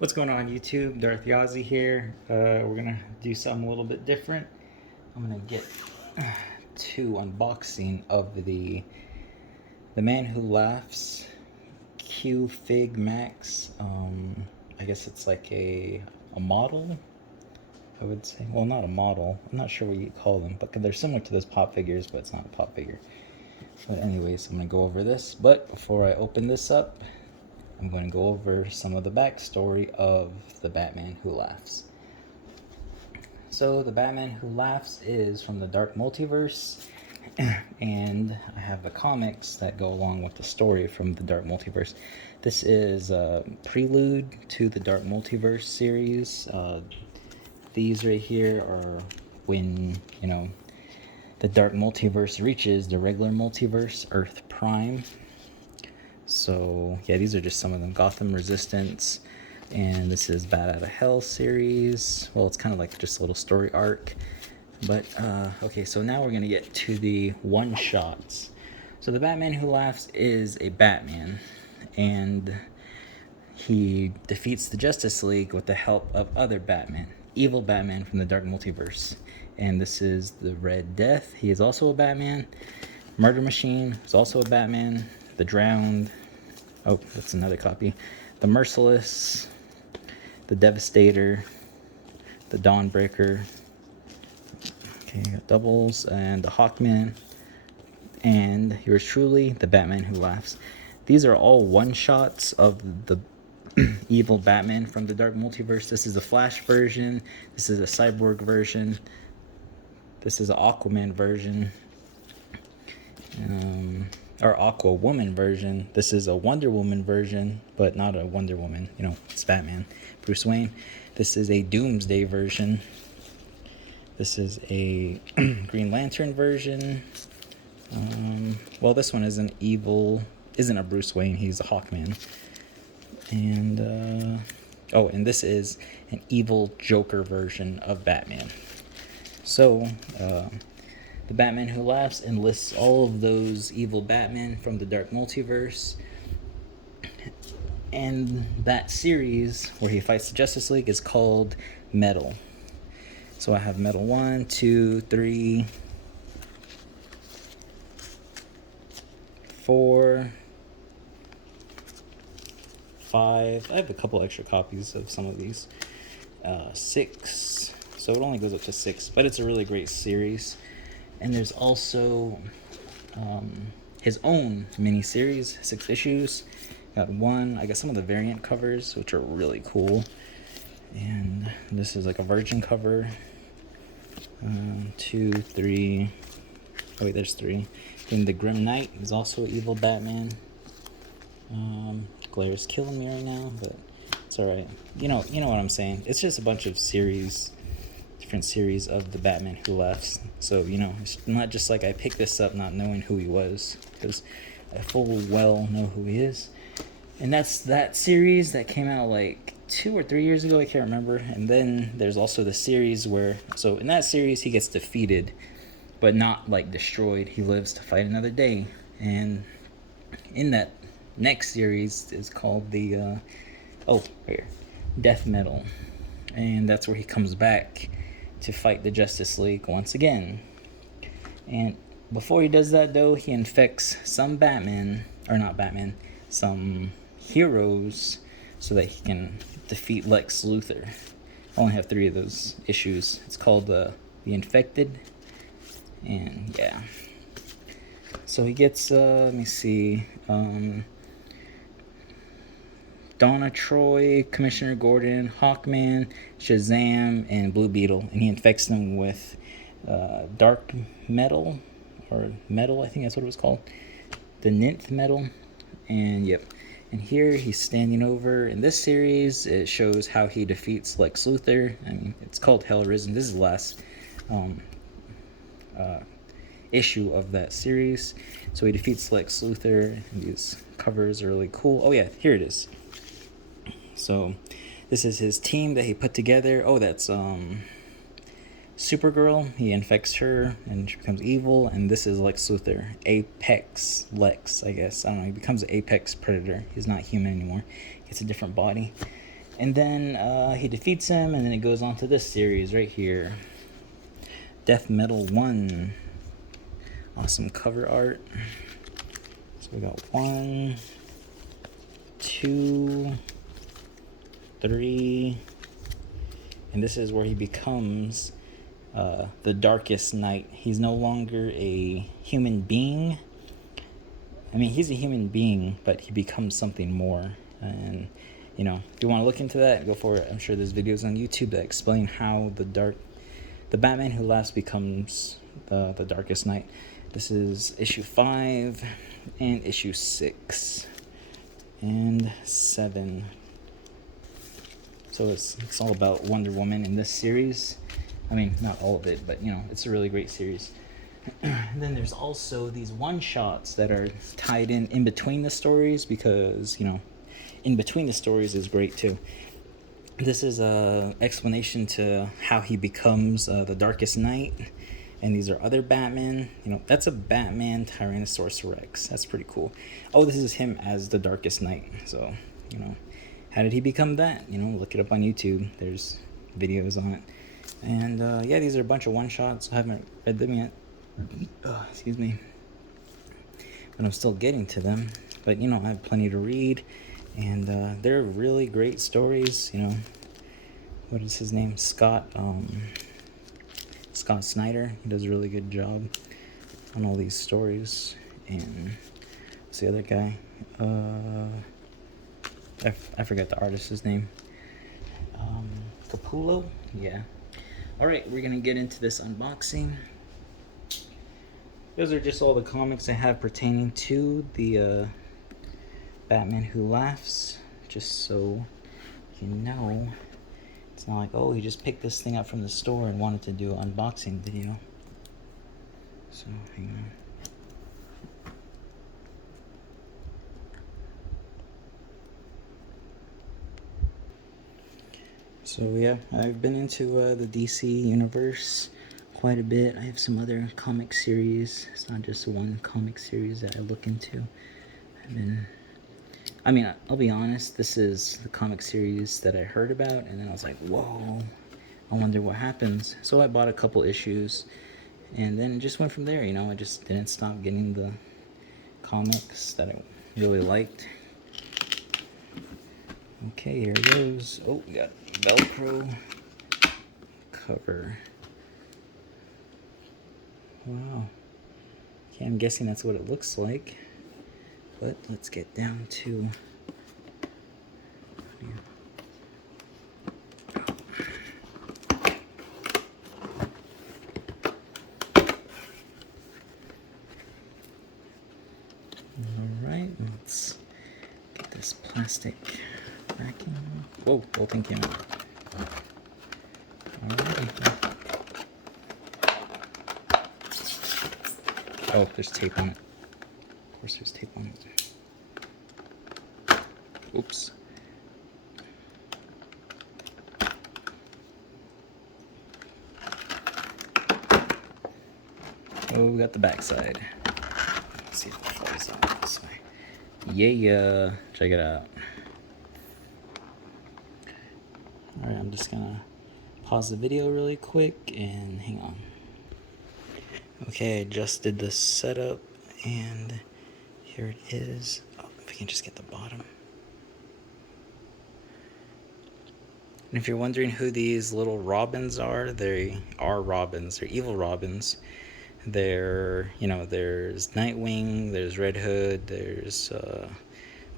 What's going on YouTube? Darth Yazzie here. We're gonna do something a little bit different. I'm gonna get to unboxing of the Man Who Laughs QFig Max. I guess it's like a model, I would say. Well, not a model. I'm not sure what you call them, but they're similar to those pop figures, but it's not a pop figure. But anyways, I'm gonna go over this. But before I open this up, I'm going to go over some of the backstory of the Batman Who Laughs. So the Batman Who Laughs is from the Dark Multiverse, and I have the comics that go along with the story from the Dark Multiverse. This is a prelude to the Dark Multiverse series. These right here are when, the Dark Multiverse reaches the regular multiverse, Earth Prime. So yeah, these are just some of them. Gotham Resistance, and this is Bat Out of Hell series. Well, it's kind of like just a little story arc. But okay, so now we're gonna get to the one-shots. So the Batman Who Laughs is a Batman, and he defeats the Justice League with the help of other Batman, evil Batman from the Dark Multiverse. And this is the Red Death. He is also a Batman. Murder Machine is also a Batman. The Drowned. Oh, that's another copy. The Merciless, the Devastator, the Dawnbreaker. Okay, got doubles, and the Hawkman, and yours truly, the Batman Who Laughs. These are all one-shots of the evil Batman from the Dark Multiverse. This is a Flash version. This is a Cyborg version. This is an Aquaman version. Or Aqua Woman version. This is a Wonder Woman version, but not a Wonder Woman. It's Batman, Bruce Wayne. This is a Doomsday version. This is a Green Lantern version. Well, this one isn't a Bruce Wayne. He's a Hawkman. And and this is an evil Joker version of Batman. So, the Batman Who Laughs enlists all of those evil Batmen from the Dark Multiverse. And that series where he fights the Justice League is called Metal. So I have Metal 1, 2, 3, 4, 5. I have a couple extra copies of some of these. 6. So it only goes up to 6, but it's a really great series. And there's also his own mini-series, 6 issues. Got one, I got some of the variant covers, which are really cool. And this is like a Virgin cover. 2, 3. Oh wait, there's 3. Then the Grim Knight is also evil Batman. Glare is killing me right now, but it's alright. You know what I'm saying. It's just a bunch of different series of the Batman Who Laughs. So, it's not just like I picked this up not knowing who he was, because I full well know who he is. And that's that series that came out like 2 or 3 years ago, I can't remember. And then there's also the series so in that series he gets defeated, but not like destroyed. He lives to fight another day. And in that next series is called the Death Metal. And that's where he comes back to fight the Justice League once again. And before he does that, though, he infects some some heroes, so that he can defeat Lex Luthor. I only have 3 of those issues. It's called the Infected, and yeah. So he gets, let me see, Donna Troy, Commissioner Gordon, Hawkman, Shazam, and Blue Beetle. And he infects them with Dark Metal, or Metal, I think that's what it was called. The Ninth Metal. And yep. And here he's standing over. In this series, it shows how he defeats Lex Luthor. I mean, it's called Hell Risen. This is the last issue of that series. So he defeats Lex Luthor. These covers are really cool. Oh yeah, here it is. So this is his team that he put together. Oh, that's Supergirl. He infects her and she becomes evil. And this is Lex Luthor. Apex Lex, I guess. I don't know. He becomes an Apex Predator. He's not human anymore. He gets a different body. And then he defeats him, and then it goes on to this series right here. Death Metal 1. Awesome cover art. So we got 1, 2, 3. And this is where he becomes the Darkest Knight. He's no longer a human being. I mean, he's a human being, but he becomes something more. And, you know, if you want to look into that, go for it. I'm sure there's videos on YouTube that explain how the Batman Who Laughs becomes the Darkest Knight. This is issue 5 and issue 6 and 7. So it's all about Wonder Woman in this series. I mean, not all of it, but, you know, it's a really great series. And then there's also these one-shots that are tied in between the stories, because, you know, in between the stories is great too. This is a explanation to how he becomes the Darkest Knight, and these are other Batman. You know, that's a Batman Tyrannosaurus Rex. That's pretty cool. Oh, this is him as the Darkest Knight. So, you know, how did he become that? You know, look it up on YouTube. There's videos on it. And yeah, these are a bunch of one-shots. I haven't read them yet. Excuse me. But I'm still getting to them. But, you know, I have plenty to read. And they're really great stories, you know. What is his name? Scott Snyder. He does a really good job on all these stories. And what's the other guy? I forgot the artist's name. Capullo? Yeah. Alright, we're going to get into this unboxing. Those are just all the comics I have pertaining to the Batman Who Laughs. Just so you know. It's not like, oh, he just picked this thing up from the store and wanted to do an unboxing video. So, hang on. So yeah, I've been into the DC universe quite a bit. I have some other comic series. It's not just one comic series that I look into. I mean, I'll be honest, this is the comic series that I heard about, and then I was like, whoa, I wonder what happens. So I bought a couple issues, and then it just went from there, you know. I just didn't stop getting the comics that I really liked. Okay, here it goes. Oh, we got Velcro cover. Wow. Okay, I'm guessing that's what it looks like. But let's get down to... Alright, let's get this plastic backing. Whoa, whole thing came out. Alright. Oh, there's tape on it. Of course there's tape on it. Oops. Oh, we got the back side. Let's see if it falls out this way. Yeah, check it out. Alright, I'm just gonna pause the video really quick and hang on. Okay, I just did the setup, and here it is. Oh, if we can just get the bottom. And if you're wondering who these little robins are, they are robins. They're evil robins. They're, you know, there's Nightwing, there's Red Hood, there's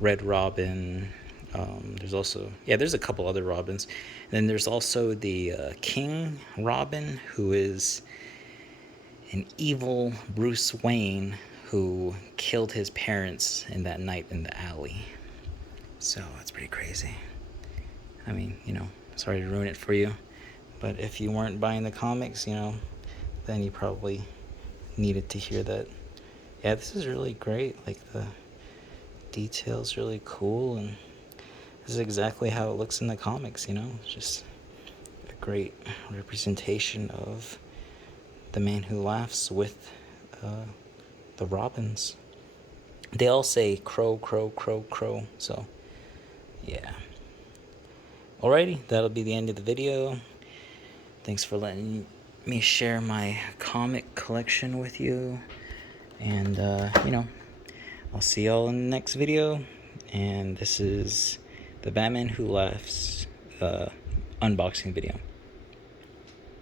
Red Robin. There's also, yeah, there's a couple other Robins. And then there's also the King Robin, who is an evil Bruce Wayne who killed his parents in that night in the alley. So that's pretty crazy. I mean, you know, sorry to ruin it for you, but if you weren't buying the comics, you know, then you probably needed to hear that. Yeah, this is really great. Like, the detail's really cool, and this is exactly how it looks in the comics, you know. It's just a great representation of the Man Who Laughs with the Robins. They all say crow, crow, crow, crow, so yeah. Alrighty, that'll be the end of the video. Thanks for letting me share my comic collection with you. And, I'll see y'all in the next video. And this is the Batman Who Laughs unboxing video.